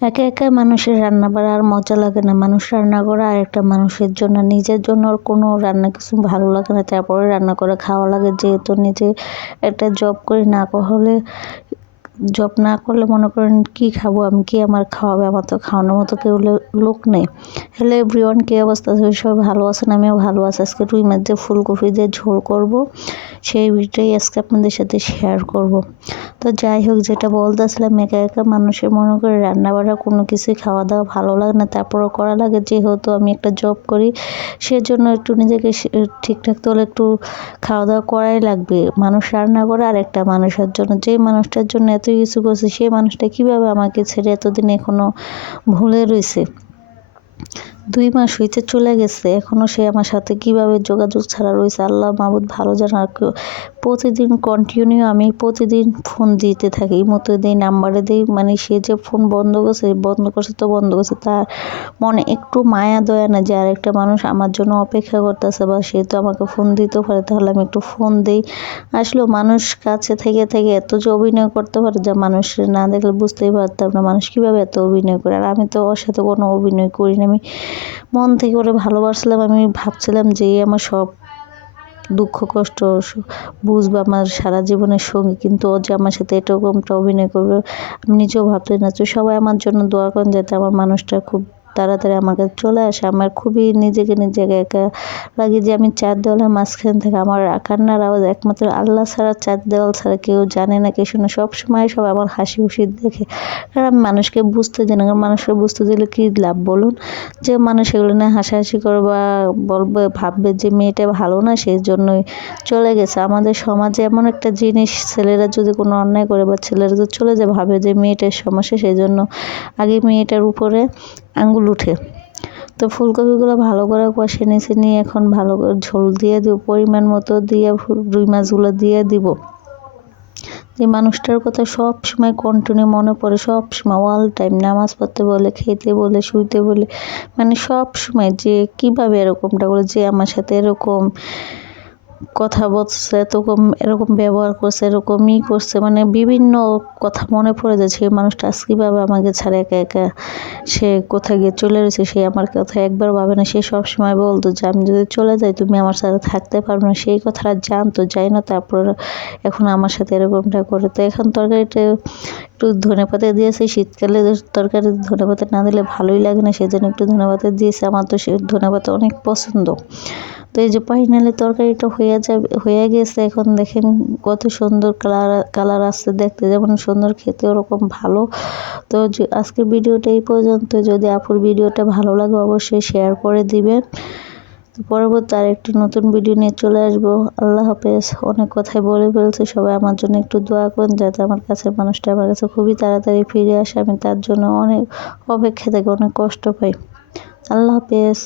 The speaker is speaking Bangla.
একা একা মানুষের রান্না বাড়া আর মজা লাগে না। মানুষ রান্না করা আর একটা মানুষের জন্য, নিজের জন্য আর কোনো রান্না কিছু ভালো লাগে না। তারপরে রান্না করে খাওয়া লাগে, যেহেতু নিজে একটা জব করি না হলে জব না করলে মনে করেন কি খাব? আমি কি আমার খাওয়াবে? আমার তো খাওয়ানোর মতো কেউ লোক নেই। হ্যালো এভরিওয়ান কী অবস্থা? সবাই ভালো আছেন? আমিও ভালো আছি। আজকে রুই মাছ দিয়ে ফুলকপি দিয়ে ঝোল করব। সেই ভিডিওটাই আজকে আপনাদের সাথে শেয়ার করব। তো যাই হোক, যেটা বলতেছিলাম একা একা মানুষের মনে করে রান্না বাড়া কোনো কিছুই খাওয়া দাওয়া ভালো লাগে না। তারপরও করা লাগে, যেহেতু আমি একটা জব করি, সেজন্য একটু নিজেকে ঠিকঠাক তোলে একটু খাওয়া দাওয়া করাই লাগবে। মানুষ রান্না করে আর একটা মানুষের জন্য। যে মানুষটার জন্য এত কিছু করছে, সেই মানুষটা কীভাবে আমাকে ছেড়ে এতদিন এখনও ভুলে রয়েছে? দুই মাস হইতে চলে গেছে। এখনও সে আমার সাথে কীভাবে যোগাযোগ ছাড়া রয়েছে, আল্লাহ মাহবুদ ভালো জানার প্রতিদিন কন্টিনিউ আমি প্রতিদিন ফোন দিতে থাকি। মতো দিই নাম্বারে দিই মানে সে যে ফোন বন্ধ করছে বন্ধ করছে তো বন্ধ করছে, তার মনে একটু মায়া, দয়া না যে আর একটা মানুষ আমার জন্য অপেক্ষা করতেছে বা সে তো আমাকে ফোন দিতেও পারে, তাহলে আমি একটু ফোন দিই। আসলেও মানুষ কাছে থেকে থেকে এত যে অভিনয় করতে পারে যা মানুষ না দেখলে বুঝতেই পারতাম না, মানুষ কীভাবে এত অভিনয় করে? আর আমি তো ওর সাথে কোনো অভিনয় করি না আমি মন থেকে ওরে ভালোবাসলাম, আমি ভাবছিলাম যে আমার সব দুঃখ, কষ্ট বুঝবে আমার সারা জীবনের সঙ্গী। কিন্তু ও যে আমার সাথে এরকমটা অভিনয় করবে, আমি নিজেও ভাবতে না। তো সবাই আমার জন্য দোয়া করেন যাতে আমার মানুষটা খুব তাড়াতাড়ি আমার কাছে চলে আসে। আমার খুবই নিজেকে নিজেকে একা লাগে যে আমি চার দেওয়ালের মাঝখান থেকে আমার কান্নার আওয়াজ একমাত্র আল্লাহ ছাড়া, চার দেওয়াল ছাড়া কেউ জানে না কে শুনে সবসময় সব আমার হাসি খুশি দেখে। কারণ আমি মানুষকে বুঝতে দিই না, কারণ মানুষকে বুঝতে দিলে কী লাভ বলুন? যে মানুষ এগুলো নিয়ে হাসাহাসি করবে বা বলবে, ভাববে যে মেয়েটা ভালো না সেই জন্যই চলে গেছে। আমাদের সমাজে এমন একটা জিনিস, ছেলেরা যদি কোনো অন্যায় করে বা ছেলেরা যদি চলে যায়, ভাবে যে মেয়েটার সমস্যা সেই জন্য আগে মেয়েটার উপরে আঙ্গুল উঠে। তো ফুলকপিগুলো ভালো করে কষে নিচে নিয়ে এখন ভালো করে ঝোল দিয়ে দিব, পরিমাণ মতো দিয়ে রুই মাছগুলো দিয়ে দিব। যে মানুষটার কথা সব সময় কন্টিনিউ মনে পড়ে, সব সময় অল টাইম নামাজ পড়তে বলে, খেতে বলে, শুইতে বলে মানে সব সময় যে কীভাবে এরকমটা করে, যে আমার সাথে এরকম কথা বলছে, এরকম এরকম ব্যবহার করছে, এরকমই করছে মানে বিভিন্ন কথা মনে পড়ে যাচ্ছে সেই মানুষটা আজ কীভাবে আমাকে ছাড়া একা একা? সে কোথায় গিয়ে চলে রয়েছে সে আমার কথা একবার ভাবে না, সে সব সময় বলতো যে, আমি যদি চলে যাই, তুমি আমার সাথে থাকতে পারবে না। সেই কথাটা জানতো, যাই না, তারপর এখন আমার সাথে এরকমটা করে। তো এখন তরকারিটা একটু ধনে পাতা দিয়েছে, শীতকালে তরকারি ধনে পাতা না দিলে ভালোই লাগে না, সেজন্য একটু ধনে পাতা দিয়েছে। আমার তো সে ধনে পাতা অনেক পছন্দ। তো এই যে ফাইনালি তরকারিটা হয়ে যাবে, হয়ে গেছে। এখন দেখেন কত সুন্দর কালার কালার আসছে দেখতে, যেমন সুন্দর খেতে ওরকম ভালো। তো আজকের ভিডিওটা এই পর্যন্ত। যদি আপুর ভিডিওটা ভালো লাগে অবশ্যই শেয়ার করে দিবেন। পরবর্তী আর একটি নতুন ভিডিও নিয়ে চলে আসব। আল্লাহ হাফেজ। অনেক কথাই বলে ফেলছে। সবাই আমার জন্য একটু দোয়া করেন যাতে আমার কাছে মানুষটা আমার কাছে খুবই তাড়াতাড়ি ফিরে আসে। আমি তার জন্য অনেক অপেক্ষা থেকে অনেক কষ্ট পাই। আল্লাহ হাফেজ।